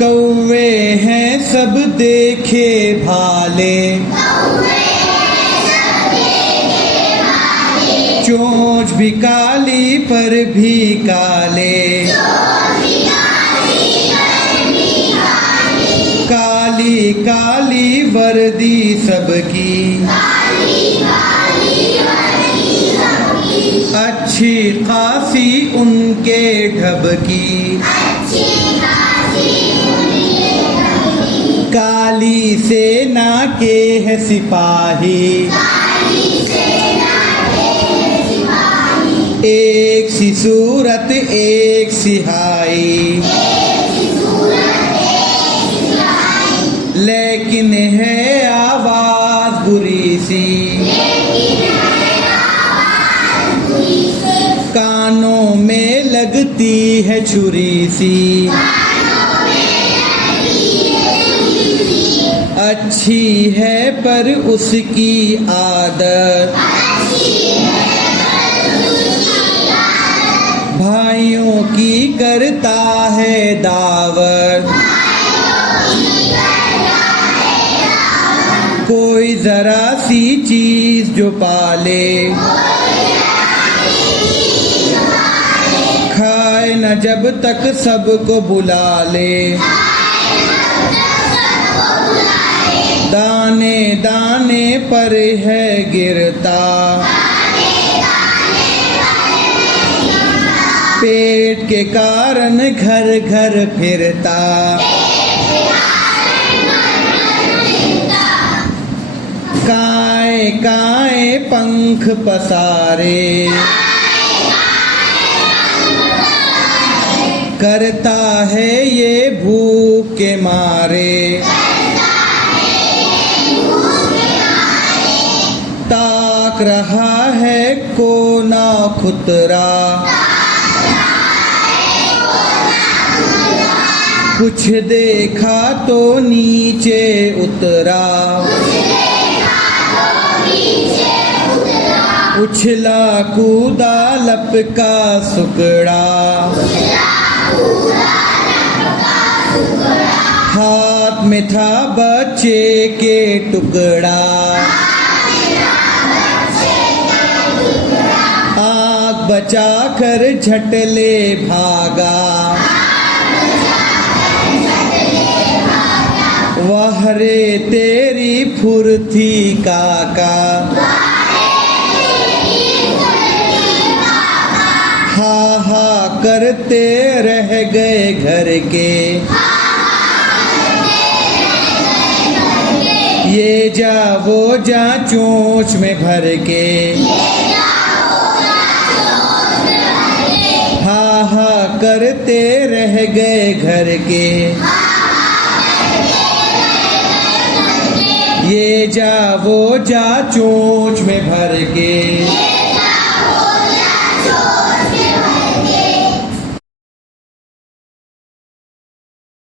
कौवे हैं सब देखे भाले, चोंच भी काली पर भी काले, काली काली वर्दी सबकी, अच्छी खासी उनके ढबकी, काली सेना के है सिपाही, एक सी सूरत एक सिहाई, लेकिन है आवाज बुरी सी, कानों में लगती है छुरी सी, अच्छी है पर उसकी आदत, भाइयों की करता है दावत, कोई जरा सी चीज जो पाले, खाए न जब तक सबको बुला ले, दाने दाने पर है गिरता, पेट के कारण घर घर फिरता, काए काए पंख पसारे, करता है ये भूख के मारे, ताक रहा है कोना खुतरा, कुछ देखा तो नीचे उतरा, उछला कूदा लपका सुकड़ा, हाथ में था बच्चे के टुकड़ा, आँख बचा कर झटले भागा, वाह रे तेरी फुर्ती काका, हा हा करते रह गए घर के, ये जा वो जा चोंच में भर के, हा हा करते रह गए घर के, ये जा वो जा चोंच में भर के।